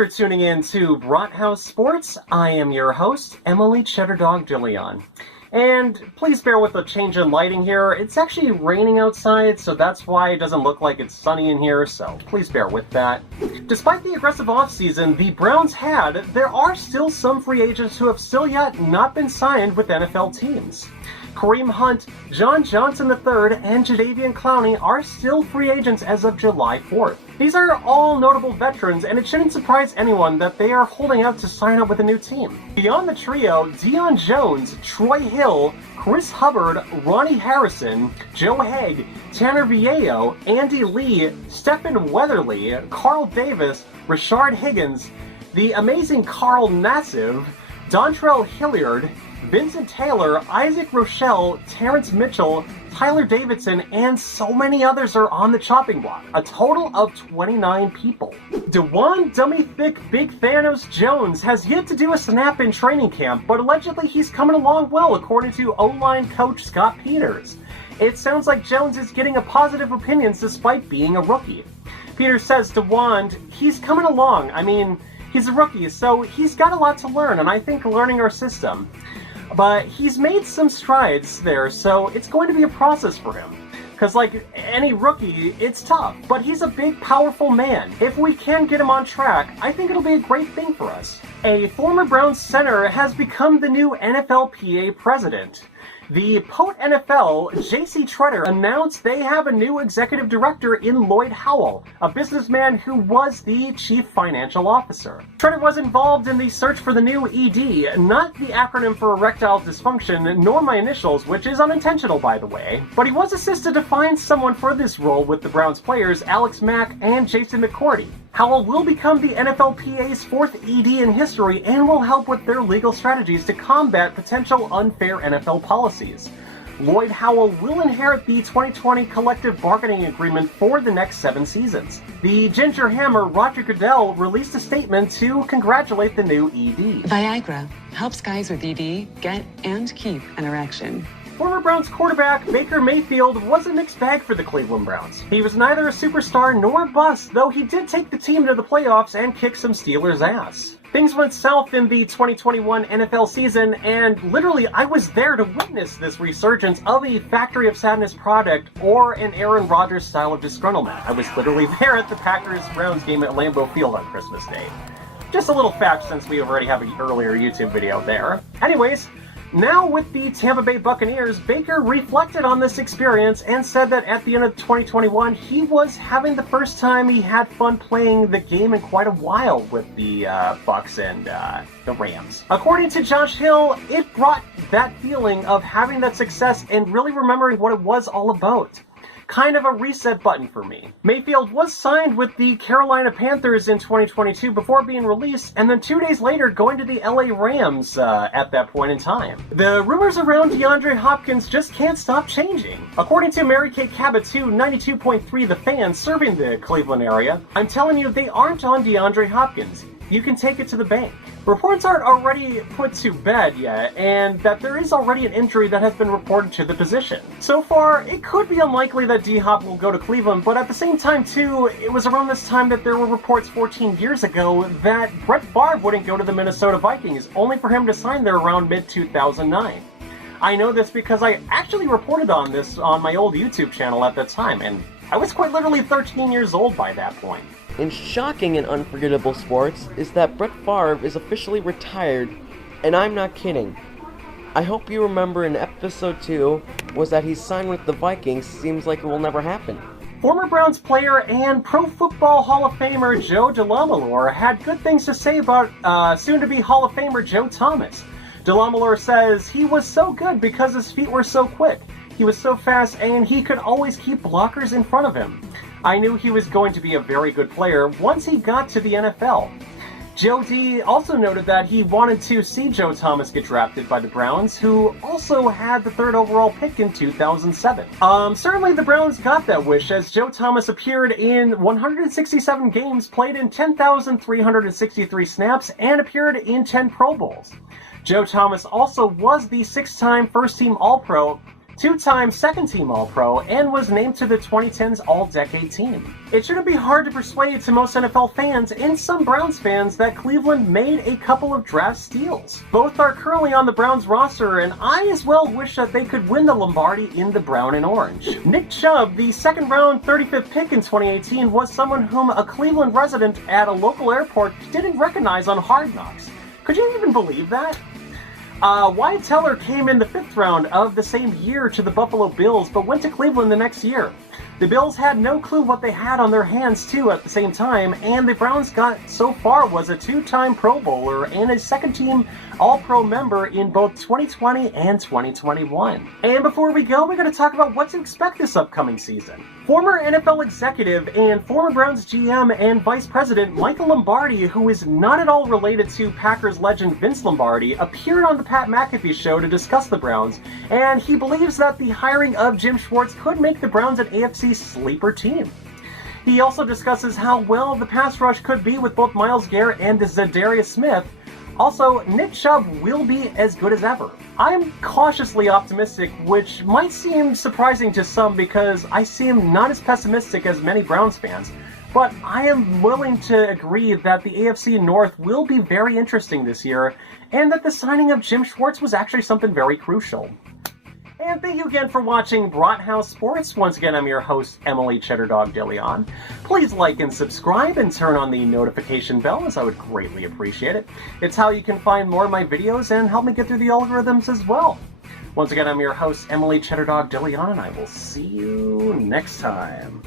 for tuning in to Brathouse Sports. I am your host, Emily Cheddar Dog DeLeon. And please bear with the change in lighting here. It's actually raining outside, so that's why it doesn't look like it's sunny in here, so please bear with that. Despite the aggressive offseason the Browns had, there are still some free agents who have still yet not been signed with NFL teams. Kareem Hunt, John Johnson III, and Jadeveon Clowney are still free agents as of July 4th. These are all notable veterans, and it shouldn't surprise anyone that they are holding out to sign up with a new team. Beyond the trio, Dawand Jones, Troy Hill, Chris Hubbard, Ronnie Harrison, Joe Haig, Tanner Viejo, Andy Lee, Stephen Weatherly, Carl Davis, Rashard Higgins, the amazing Carl Nassib, Dontrell Hilliard, Vincent Taylor, Isaac Rochelle, Terrence Mitchell, Tyler Davidson, and so many others are on the chopping block. A total of 29 people. Dawand Dummy Thick Big Thanos Jones has yet to do a snap in training camp, but allegedly he's coming along well according to O-line coach Scott Peters. It sounds like Jones is getting a positive opinions despite being a rookie. Peters says Dawand, he's coming along. I mean, he's a rookie, so he's got a lot to learn, and I think learning our system. But he's made some strides there, so it's going to be a process for him. Because like any rookie, it's tough, but he's a big, powerful man. If we can get him on track, I think it'll be a great thing for us. A former Browns center has become the new NFLPA president. The Poet NFL, J.C. Tretter, announced they have a new executive director in Lloyd Howell, a businessman who was the chief financial officer. Tretter was involved in the search for the new ED, not the acronym for erectile dysfunction, nor my initials, which is unintentional by the way, but he was assisted to find someone for this role with the Browns players Alex Mack and Jason McCourty. Howell will become the NFLPA's fourth ED in history and will help with their legal strategies to combat potential unfair NFL policies. Lloyd Howell will inherit the 2020 collective bargaining agreement for the next 7 seasons. The Ginger Hammer, Roger Goodell, released a statement to congratulate the new ED. Viagra helps guys with ED get and keep an erection. Former Browns quarterback Baker Mayfield was a mixed bag for the Cleveland Browns. He was neither a superstar nor a bust, though he did take the team to the playoffs and kick some Steelers' ass. Things went south in the 2021 NFL season, and literally I was there to witness this resurgence of a Factory of Sadness product or an Aaron Rodgers style of disgruntlement. I was literally there at the Packers-Browns game at Lambeau Field on Christmas Day. Just a little fact since we already have an earlier YouTube video there. Anyways, now with the Tampa Bay Buccaneers, Baker reflected on this experience and said that at the end of 2021, he was having the first time he had fun playing the game in quite a while with the Bucs and the Rams. According to Josh Hill, it brought that feeling of having that success and really remembering what it was all about. Kind of a reset button for me. Mayfield was signed with the Carolina Panthers in 2022 before being released, and then 2 days later going to the LA Rams at that point in time. The rumors around DeAndre Hopkins just can't stop changing. According to Mary Kay Cabot 92.3 The Fan serving the Cleveland area, I'm telling you they aren't on DeAndre Hopkins. You can take it to the bank. Reports aren't already put to bed yet, and that there is already an injury that has been reported to the position. So far, it could be unlikely that D-Hop will go to Cleveland, but at the same time too, it was around this time that there were reports 14 years ago that Brett Favre wouldn't go to the Minnesota Vikings, only for him to sign there around mid-2009. I know this because I actually reported on this on my old YouTube channel at that time, and I was quite literally 13 years old by that point. In shocking and unforgettable sports is that Brett Favre is officially retired, and I'm not kidding. I hope you remember in episode 2 was that he signed with the Vikings. Seems like it will never happen. Former Browns player and Pro Football Hall of Famer Joe DeLamielleure had good things to say about soon-to-be Hall of Famer Joe Thomas. DeLamielleure says he was so good because his feet were so quick. He was so fast and he could always keep blockers in front of him. I knew he was going to be a very good player once he got to the NFL. Joe D also noted that he wanted to see Joe Thomas get drafted by the Browns, who also had the 3rd overall pick in 2007. Certainly the Browns got that wish, as Joe Thomas appeared in 167 games, played in 10,363 snaps, and appeared in 10 Pro Bowls. Joe Thomas also was the 6-time first-team All-Pro, two-time second-team All-Pro, and was named to the 2010s All-Decade team. It shouldn't be hard to persuade to most NFL fans and some Browns fans that Cleveland made a couple of draft steals. Both are currently on the Browns roster, and I as well wish that they could win the Lombardi in the brown and orange. Nick Chubb, the second-round 35th pick in 2018, was someone whom a Cleveland resident at a local airport didn't recognize on Hard Knocks. Could you even believe that? Wyatt Teller came in the 5th round of the same year to the Buffalo Bills, but went to Cleveland the next year. The Bills had no clue what they had on their hands, too, at the same time, and the Browns got so far was a two-time Pro Bowler and a second-team All-Pro member in both 2020 and 2021. And before we go, we're going to talk about what to expect this upcoming season. Former NFL executive and former Browns GM and Vice President Michael Lombardi, who is not at all related to Packers legend Vince Lombardi, appeared on the Pat McAfee show to discuss the Browns, and he believes that the hiring of Jim Schwartz could make the Browns an AFC sleeper team. He also discusses how well the pass rush could be with both Myles Garrett and za'darius Smith. Also, Nick Chubb will be as good as ever. I'm cautiously optimistic, which might seem surprising to some because I seem not as pessimistic as many Browns fans, but I am willing to agree that the AFC North will be very interesting this year, and that the signing of Jim Schwartz was actually something very crucial. And thank you again for watching Brathouse Sports. Once again, I'm your host, Emily Cheddar Dog DeLeon. Please like and subscribe and turn on the notification bell, as I would greatly appreciate it. It's how you can find more of my videos and help me get through the algorithms as well. Once again, I'm your host, Emily Cheddar Dog DeLeon, and I will see you next time.